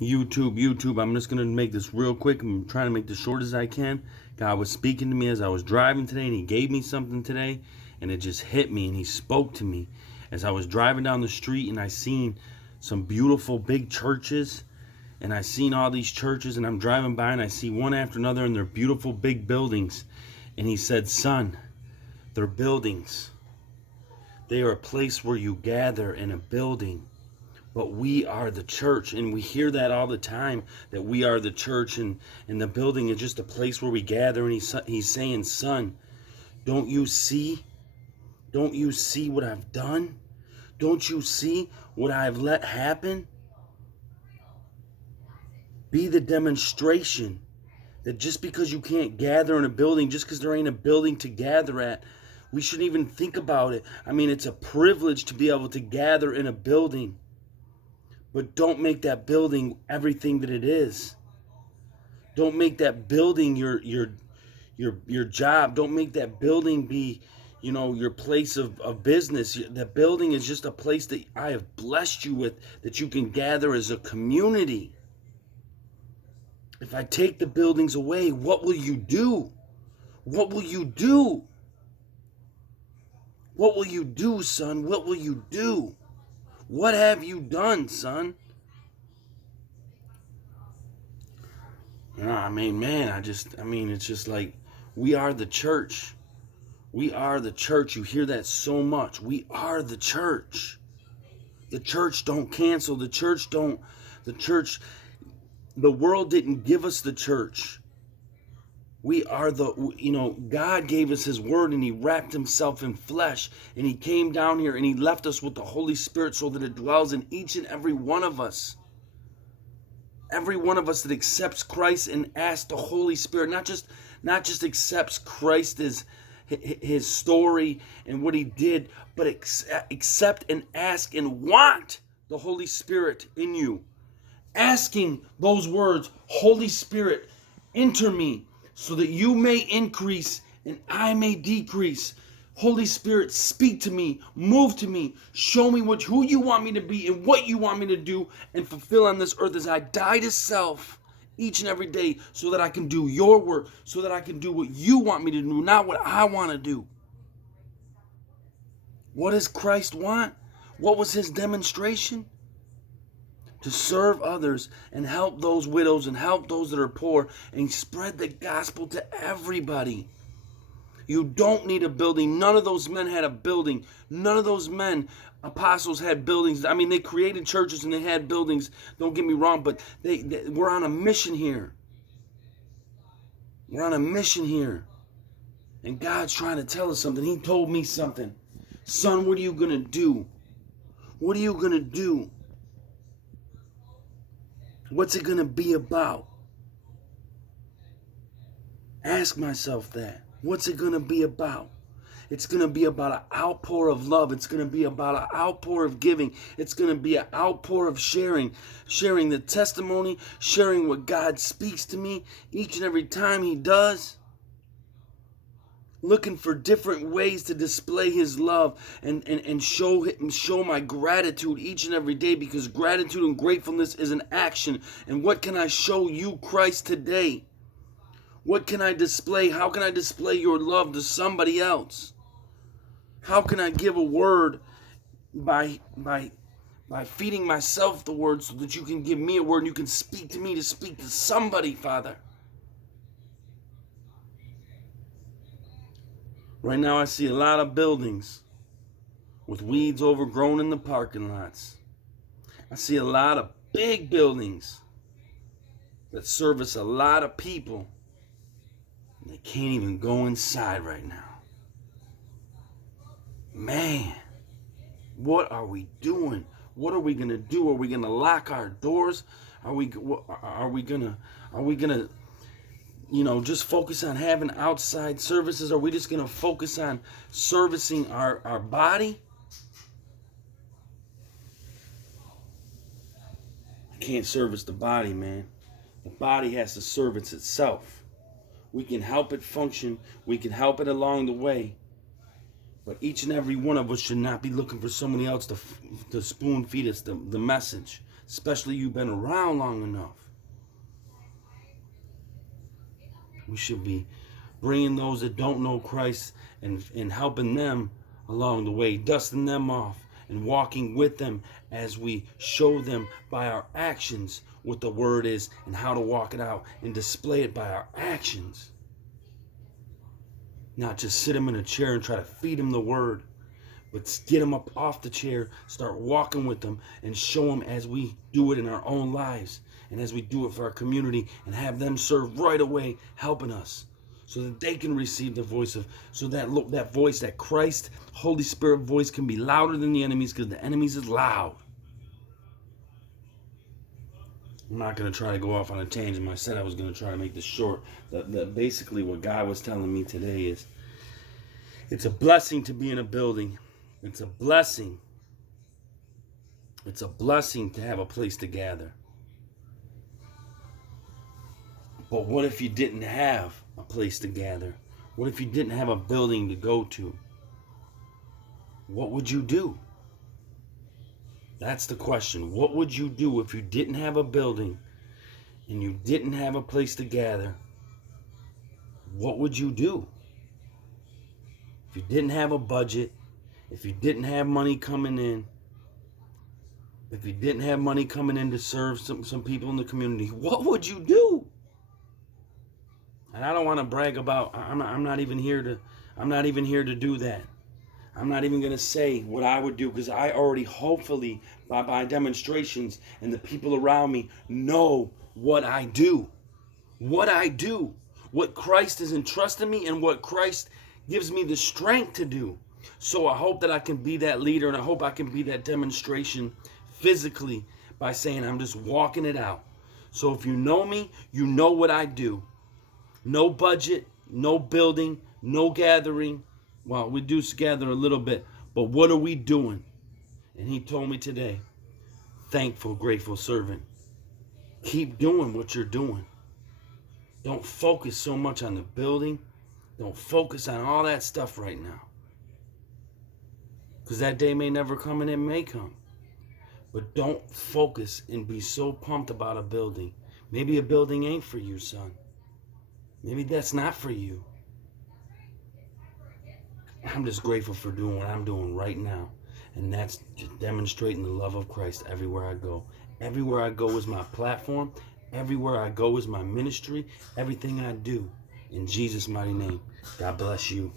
YouTube. I'm just going to make this real quick. I'm trying to make this short as I can. God was speaking to me as I was driving today, and he gave me something today, and it just hit me, and he spoke to me as I was driving down the street, and I seen some beautiful big churches, and I seen all these churches, and I'm driving by, and I see one after another, and they're beautiful big buildings. And he said, son, they're buildings. They are a place where you gather in a building. But we are the church, and we hear that all the time, that we are the church, and the building is just a place where we gather. And he's saying, son, don't you see? Don't you see what I've done? Don't you see what I've let happen? Be the demonstration that just because you can't gather in a building, just because there ain't a building to gather at, we shouldn't even think about it. I mean, it's a privilege to be able to gather in a building. But don't make that building everything that it is. Don't make that building your job. Don't make that building be, your place of business. That building is just a place that I have blessed you with, that you can gather as a community. If I take the buildings away, what will you do? What will you do? What will you do, son? What will you do? What have you done, son? I mean, man, it's just like, we are the church. We are the church. You hear that so much. We are the church. The church don't cancel. The world didn't give us the church. We are God gave us his word, and he wrapped himself in flesh, and he came down here, and he left us with the Holy Spirit so that it dwells in each and every one of us. Every one of us that accepts Christ and asks the Holy Spirit, not just accepts Christ as his story and what he did, but accept and ask and want the Holy Spirit in you. Asking those words, Holy Spirit, enter me, so that you may increase and I may decrease. Holy Spirit, speak to me, move to me, show me who you want me to be and what you want me to do and fulfill on this earth as I die to self each and every day, so that I can do your work, so that I can do what you want me to do, not what I want to do. What does Christ want? What was his demonstration? To serve others and help those widows and help those that are poor and spread the gospel to everybody. You don't need a building. None of those men had a building. None of those apostles had buildings. I mean, they created churches and they had buildings. Don't get me wrong, but we're on a mission here. We're on a mission here. And God's trying to tell us something. He told me something. Son, what are you going to do? What are you going to do? What's it going to be about? Ask myself that. What's it going to be about? It's going to be about an outpour of love. It's going to be about an outpour of giving. It's going to be an outpour of sharing the testimony, sharing what God speaks to me each and every time he does. Looking for different ways to display his love and show my gratitude each and every day, because gratitude and gratefulness is an action. And what can I show you, Christ, today? What can I display? How can I display your love to somebody else? How can I give a word by feeding myself the word, so that you can give me a word and you can speak to me to speak to somebody, Father? Right now I see a lot of buildings with weeds overgrown in the parking lots. I see a lot of big buildings that service a lot of people. And they can't even go inside right now. Man, what are we doing? What are we going to do? Are we going to lock our doors? Are we going to just focus on having outside services? Are we just going to focus on servicing our body? I can't service the body, man. The body has to service itself. We can help it function. We can help it along the way. But each and every one of us should not be looking for somebody else to spoon feed us the message. especially you've been around long enough. We should be bringing those that don't know Christ and helping them along the way, dusting them off and walking with them as we show them by our actions what the word is and how to walk it out and display it by our actions. Not just sit them in a chair and try to feed them the word, but get them up off the chair, start walking with them, and show them as we do it in our own lives and as we do it for our community, and have them serve right away, helping us so that they can receive the voice of, so that voice, that Christ, Holy Spirit voice can be louder than the enemy's, because the enemy's is loud. I'm not going to try to go off on a tangent. I said I was going to try to make this short. Basically what God was telling me today is, it's a blessing to be in a building. It's a blessing. It's a blessing to have a place to gather. But what if you didn't have a place to gather? What if you didn't have a building to go to? What would you do? That's the question. What would you do if you didn't have a building and you didn't have a place to gather? What would you do? If you didn't have a budget, if you didn't have money coming in, if you didn't have money coming in to serve some people in the community, what would you do? And I don't want to brag about, I'm not even here to do that. I'm not even going to say what I would do, because I already, hopefully, by demonstrations and the people around me, know what I do. What I do. What Christ has entrusted me and what Christ gives me the strength to do. So I hope that I can be that leader, and I hope I can be that demonstration physically by saying I'm just walking it out. So if you know me, you know what I do. No budget, no building, no gathering. Well, we do gather a little bit, but what are we doing? And he told me today, thankful, grateful servant. Keep doing what you're doing. Don't focus so much on the building. Don't focus on all that stuff right now. Because that day may never come, and it may come. But don't focus and be so pumped about a building. Maybe a building ain't for you, son. Maybe that's not for you. I'm just grateful for doing what I'm doing right now. And that's just demonstrating the love of Christ everywhere I go. Everywhere I go is my platform. Everywhere I go is my ministry. Everything I do. In Jesus' mighty name. God bless you.